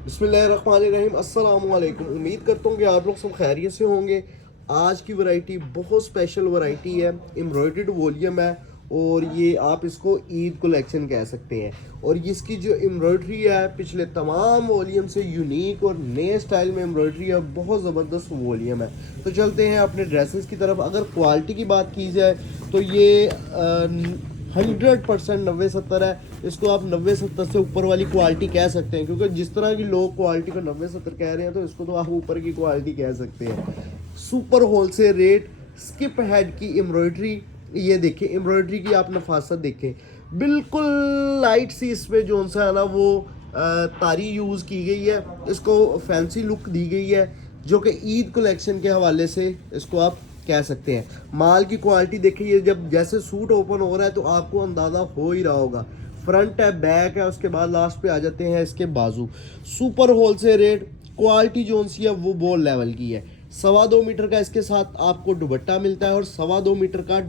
बिस्मिल्लाहिर्रहमानिर्रहीम। अस्सलाम वालेकुम। उम्मीद करता हूँ कि आप लोग सब खैरियत से होंगे। आज की वैरायटी बहुत स्पेशल वैरायटी है, एम्ब्रॉयडर्ड वॉल्यूम है और ये आप इसको ईद कलेक्शन कह सकते हैं। और इसकी जो एम्ब्रॉयडरी है पिछले तमाम वॉल्यूम से यूनिक और नए स्टाइल में एम्ब्रॉयडरी है, बहुत ज़बरदस्त वॉल्यूम है। तो चलते हैं अपने ड्रेसेस की तरफ। अगर क्वालिटी की बात की जाए तो ये 100% 90-70 है। इसको आप 90-70 से ऊपर वाली क्वालिटी कह सकते हैं, क्योंकि जिस तरह की लोग क्वालिटी को 90-70 कह रहे हैं तो इसको तो आप ऊपर की क्वालिटी कह सकते हैं। Super wholesale rate, skip head की एम्ब्रॉयडरी, ये देखें एम्ब्रॉयडरी की आप नफासत देखें। बिल्कुल लाइट सी इसमें जो सा है ना वो तारी यूज़ की गई है, इसको फैंसी लुक दी गई है, जो कि ईद कलेक्शन के हवाले से इसको आप कह सकते हैं। माल की क्वालिटी देखिए, जब जैसे सूट ओपन हो रहा है तो आपको अंदाज़ा हो ही रहा होगा। फ्रंट है, बैक है, उसके बाद लास्ट पे आ जाते हैं इसके बाजू। सुपर होलसेल रेट, क्वालिटी जो सी है वो बोल लेवल की है। 2.25 मीटर का इसके साथ आपको दुपट्टा मिलता है और 2.25 मीटर का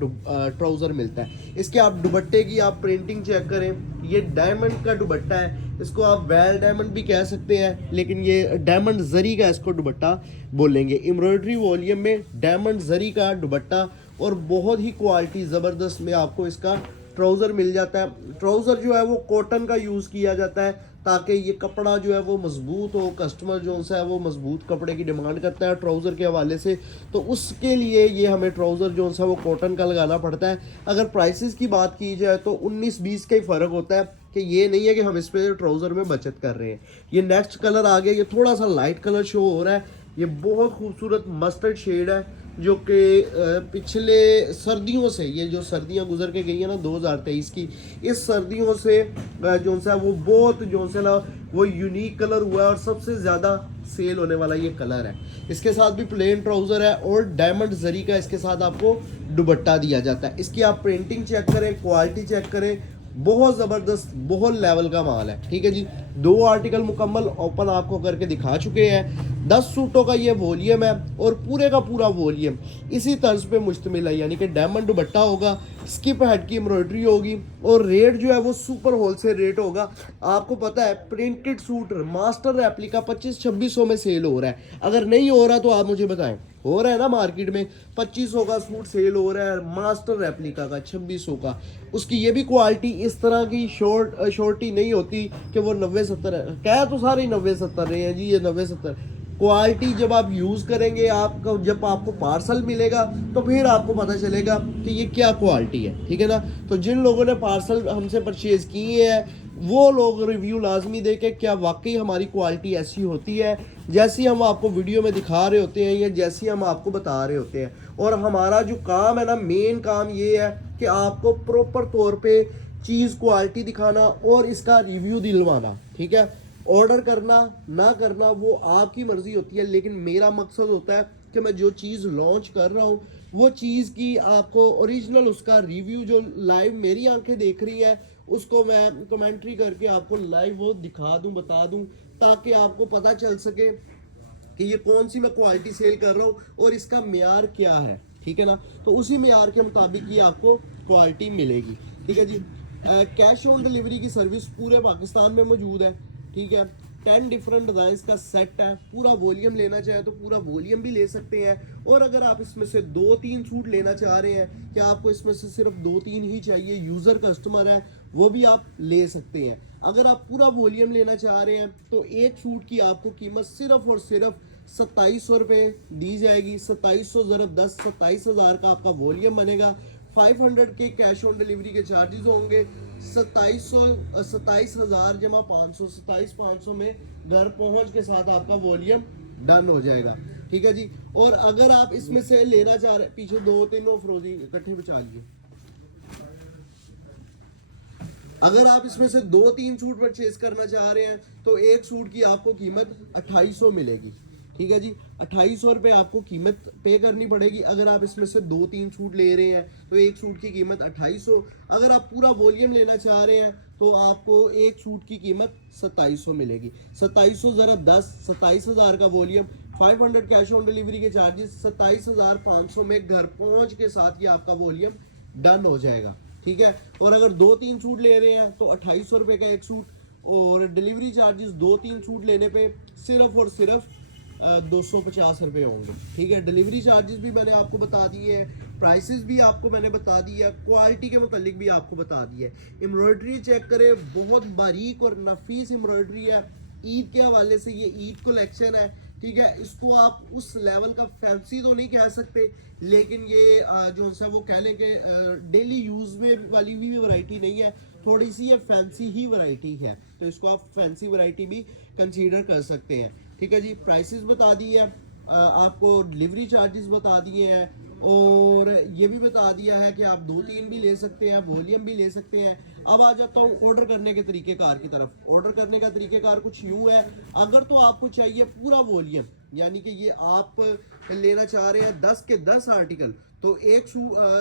ट्राउज़र मिलता है। इसके आप दुपट्टे की आप प्रिंटिंग चेक करें, ये डायमंड का दुपट्टा है। इसको आप वेल डायमंड भी कह सकते हैं, लेकिन ये डायमंड जरी का इसको दुपट्टा बोलेंगे। एम्ब्रॉयडरी वॉल्यूम में डायमंड जरी का दुपट्टा और बहुत ही क्वालिटी ज़बरदस्त में आपको इसका ट्राउज़र मिल जाता है। ट्राउज़र जो है वो कॉटन का यूज़ किया जाता है ताकि ये कपड़ा जो है वो मज़बूत हो। कस्टमर जो सा है वो मज़बूत कपड़े की डिमांड करता है ट्राउज़र के हवाले से, तो उसके लिए ये हमें ट्राउज़र जो सा वो कॉटन का लगाना पड़ता है। अगर प्राइसेस की बात की जाए तो 19-20 का ही फ़र्क होता है, कि ये नहीं है कि हम इस पर ट्राउज़र में बचत कर रहे हैं। ये नेक्स्ट कलर आ गया, ये थोड़ा सा लाइट कलर शो हो रहा है। ये बहुत खूबसूरत मस्टर्ड शेड है, जो कि पिछले सर्दियों से, ये जो सर्दियां गुजर के गई है ना 2023 की, इस सर्दियों से जो सा वो बहुत जो सा ना वो यूनिक कलर हुआ है और सबसे ज़्यादा सेल होने वाला ये कलर है। इसके साथ भी प्लेन ट्राउज़र है और डायमंड जरी का इसके साथ आपको दुपट्टा दिया जाता है। इसकी आप प्रिंटिंग चेक करें, क्वालिटी चेक करें, बहुत ज़बरदस्त, बहुत लेवल का माल है। ठीक है जी, 2 आर्टिकल मुकम्मल ओपन आपको करके दिखा चुके हैं। 10 सूटों का ये वॉल्यूम है और पूरे का पूरा वॉल्यूम इसी तर्ज पे मुश्तमिल है, यानी कि डायमंड दुपट्टा होगा, स्किप हेड की एम्ब्रॉयडरी होगी और रेट जो है वो सुपर होलसेल रेट होगा। आपको पता है प्रिंटेड सूट मास्टर रेप्लिका 2500-2600 में सेल हो रहा है। अगर नहीं हो रहा तो आप मुझे बताएं। हो रहा है ना, मार्केट में 2500 का सूट सेल हो रहा है, मास्टर रेप्लिका का 2600 का। उसकी ये भी क्वालिटी इस तरह की शॉर्टी नहीं होती कि वो 90-70 है। क्या तो सारे 90-70 रहे हैं जी, ये 90-70। क्वालिटी जब आप यूज़ करेंगे, आपका जब आपको पार्सल मिलेगा तो फिर आपको पता चलेगा कि ये क्या क्वालिटी है। ठीक है ना। तो जिन लोगों ने पार्सल हमसे परचेज़ किए हैं वो लोग रिव्यू लाजमी दे के क्या वाकई हमारी क्वालिटी ऐसी होती है जैसी हम आपको वीडियो में दिखा रहे होते हैं या जैसी हम आपको बता रहे होते हैं। और हमारा जो काम है ना, मेन काम ये है कि आपको प्रॉपर तौर पे चीज़ क्वालिटी दिखाना और इसका रिव्यू दिलवाना। ठीक है, ऑर्डर करना ना करना वो आपकी मर्ज़ी होती है, लेकिन मेरा मकसद होता है कि मैं जो चीज़ लॉन्च कर रहा हूँ वो चीज़ की आपको ओरिजिनल उसका रिव्यू जो लाइव मेरी आंखें देख रही है उसको मैं कमेंट्री करके आपको लाइव वो दिखा दूँ, बता दूँ, ताकि आपको पता चल सके कि ये कौन सी मैं क्वालिटी सेल कर रहा हूँ और इसका मेयार क्या है। ठीक है ना। तो उसी मेयार के मुताबिक ही आपको क्वालिटी मिलेगी। ठीक है जी। कैश ऑन डिलीवरी की सर्विस पूरे पाकिस्तान में मौजूद है। ठीक है, 10 डिफरेंट डिज़ाइंस का सेट है। पूरा वॉल्यूम लेना चाहे तो पूरा वॉल्यूम भी ले सकते हैं, और अगर आप इसमें से 2-3 सूट लेना चाह रहे हैं कि आपको इसमें से सिर्फ 2-3 ही चाहिए, यूज़र कस्टमर है, वो भी आप ले सकते हैं। अगर आप पूरा वॉल्यूम लेना चाह रहे हैं तो एक सूट की आपको कीमत सिर्फ और सिर्फ 2700 रुपये दी जाएगी। 2700 ज़रब 10, 27,000 का आपका वॉल्यूम बनेगा। 500 के कैश ऑन डिलीवरी के चार्जेस होंगे। 27,000 जमा 500, 27,500 में घर पहुंच के साथ आपका वॉल्यूम डन हो जाएगा। ठीक है जी। और अगर आप इसमें से लेना चाह रहे हैं, पीछे 2-3 फरोजी इकट्ठे बचा लिए, अगर आप इसमें से 2-3 सूट परचेज करना चाह रहे हैं तो एक सूट की आपको कीमत 2800 मिलेगी। ठीक है जी, 2800 रुपये आपको कीमत पे करनी पड़ेगी। अगर आप इसमें से 2-3 सूट ले रहे हैं तो एक सूट की कीमत 2800। अगर आप पूरा वॉल्यूम लेना चाह रहे हैं तो आपको एक सूट की कीमत 2700 मिलेगी। 2700 ज़रब 10, 27,000 का वॉल्यूम, 500 कैश ऑन डिलीवरी के चार्जेस, 27,500 में घर पहुंच के साथ ही आपका वॉल्यूम डन हो जाएगा। ठीक है। और अगर 2-3 सूट ले रहे हैं तो 2800 रुपये का एक सूट, और डिलीवरी चार्जेस 2-3 सूट लेने पे सिर्फ और सिर्फ 250 रुपये होंगे। ठीक है, डिलीवरी चार्जेस भी मैंने आपको बता दिए हैं, प्राइसेस भी आपको मैंने बता दिया है, क्वालिटी के मुतालिक भी आपको बता दिया है। एम्ब्रॉयडरी चेक करें, बहुत बारीक और नफीस एम्ब्रॉयडरी है। ईद के हवाले से ये ईद कलेक्शन है। ठीक है, इसको आप उस लेवल का फैंसी तो नहीं कह सकते, लेकिन ये जो सा वो कह लें कि डेली यूज़ में वाली भी वैरायटी नहीं है, थोड़ी सी ये फैंसी ही वैरायटी है, तो इसको आप फैंसी वैरायटी भी कंसीडर कर सकते हैं। ठीक है जी, प्राइसेस बता दी है, आपको डिलीवरी चार्जेस बता दिए हैं, और ये भी बता दिया है कि आप 2-3 भी ले सकते हैं, वॉल्यूम भी ले सकते हैं। अब आ जाता हूँ ऑर्डर करने के तरीक़ेकार की तरफ। ऑर्डर करने का तरीक़ेकार कुछ यूँ है, अगर तो आपको चाहिए पूरा वॉल्यूम, यानी कि ये आप लेना चाह रहे हैं 10 के 10 आर्टिकल, तो एक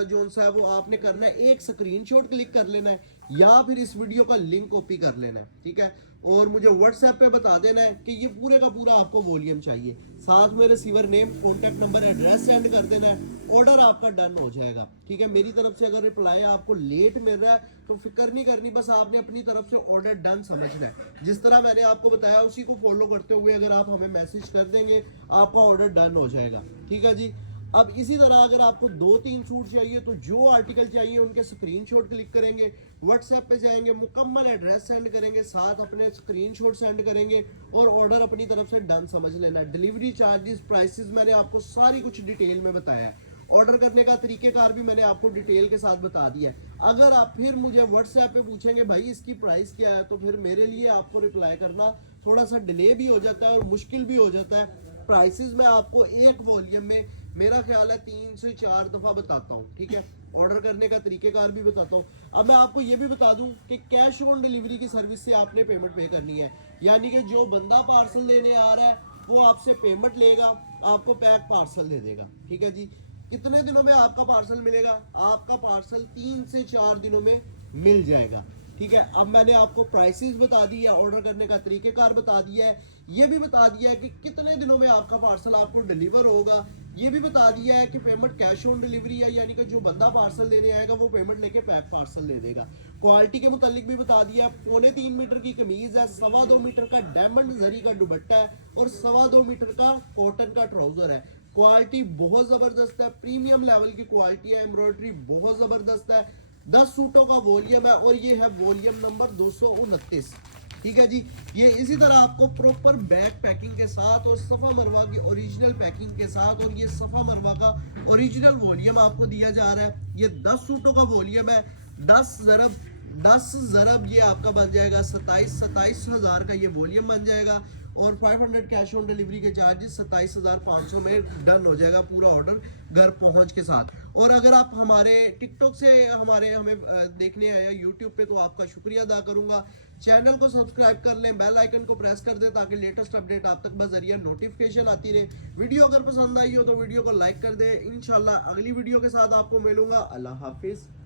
जो सा है वो आपने करना है, एक स्क्रीनशॉट क्लिक कर लेना है या फिर इस वीडियो का लिंक कॉपी कर लेना है। ठीक है, और मुझे व्हाट्सएप पे बता देना है कि ये पूरे का पूरा आपको वॉल्यूम चाहिए, साथ में receiver name, contact number, address send कर देना है, ऑर्डर आपका डन हो जाएगा। ठीक है, मेरी तरफ से अगर रिप्लाई आपको लेट मिल रहा है तो फिक्र नहीं करनी, बस आपने अपनी तरफ से ऑर्डर डन समझना है। जिस तरह मैंने आपको बताया उसी को फॉलो करते हुए अगर आप हमें मैसेज कर देंगे, आपका ऑर्डर डन हो जाएगा। ठीक है जी, अब इसी तरह अगर आपको 2-3 सूट चाहिए तो जो आर्टिकल चाहिए उनके स्क्रीनशॉट क्लिक करेंगे, व्हाट्सएप पे जाएंगे, मुकम्मल एड्रेस सेंड करेंगे, साथ अपने स्क्रीनशॉट सेंड करेंगे और ऑर्डर अपनी तरफ से डन समझ लेना। डिलीवरी चार्जेस, प्राइसेस मैंने आपको सारी कुछ डिटेल में बताया है। ऑर्डर करने का तरीक़ेकार भी मैंने आपको डिटेल के साथ बता दिया है। अगर आप फिर मुझे व्हाट्सएप पे पूछेंगे भाई इसकी प्राइस क्या है, तो फिर मेरे लिए आपको रिप्लाई करना थोड़ा सा डिले भी हो जाता है और मुश्किल भी हो जाता है। प्राइसेस मैं आपको एक वॉल्यूम में मेरा ख्याल है 3 से 4 दफ़ा बताता हूँ। ठीक है, ऑर्डर करने का तरीक़ेकार भी बताता हूँ। अब मैं आपको ये भी बता दूँ कि कैश ऑन डिलीवरी की सर्विस से आपने पेमेंट पे करनी है, यानी कि जो बंदा पार्सल लेने आ रहा है वो आपसे पेमेंट लेगा, आपको पैक पार्सल दे देगा। ठीक है जी, कितने दिनों में आपका पार्सल मिलेगा? आपका पार्सल 3 से 4 दिनों में मिल जाएगा। ठीक है, अब मैंने आपको प्राइसेस बता दी है, ऑर्डर करने का तरीक़ेकार बता दिया है, ये भी बता दिया है कि कितने दिनों में आपका पार्सल आपको डिलीवर होगा, ये भी बता दिया है कि पेमेंट कैश ऑन डिलीवरी है, यानी कि जो बंदा पार्सल देने आएगा वो पेमेंट लेके पैक पार्सल दे देगा। क्वालिटी के मुतालिक भी बता दिया, 3.25 मीटर की कमीज़ है, 2.25 मीटर का डायमंड जरी का दुपट्टा है और 2.25 मीटर का कॉटन का ट्राउज़र है। क्वालिटी बहुत ज़बरदस्त है, प्रीमियम लेवल की क्वालिटी है, एम्ब्रॉयडरी बहुत ज़बरदस्त है। 10 सूटों का वॉल्यूम है और ये है वॉल्यूम नंबर 229। ठीक है जी, ये इसी तरह आपको प्रॉपर बैग पैकिंग के साथ और सफ़ा मरवा की ओरिजिनल पैकिंग के साथ, और ये सफ़ा मरवा का ओरिजिनल वॉल्यूम आपको दिया जा रहा है। ये 10 सूटों का वॉल्यूम है, 10 ज़रब ये आपका बन जाएगा 27 हज़ार का ये वॉल्यूम बन जाएगा, और 500 कैश ऑन डिलीवरी के चार्जेस 27,500 में डन हो जाएगा पूरा ऑर्डर घर पहुंच के साथ। और अगर आप हमारे टिकटॉक से हमें देखने आए या यूट्यूब पे, तो आपका शुक्रिया अदा करूंगा। चैनल को सब्सक्राइब कर लें, बेल आइकन को प्रेस कर दें ताकि लेटेस्ट अपडेट आप तक बज़रिया नोटिफिकेशन आती रहे। वीडियो अगर पसंद आई हो तो वीडियो को लाइक कर दें। इंशाल्लाह अगली वीडियो के साथ आपको मिलूंगा। अल्लाह हाफिज़।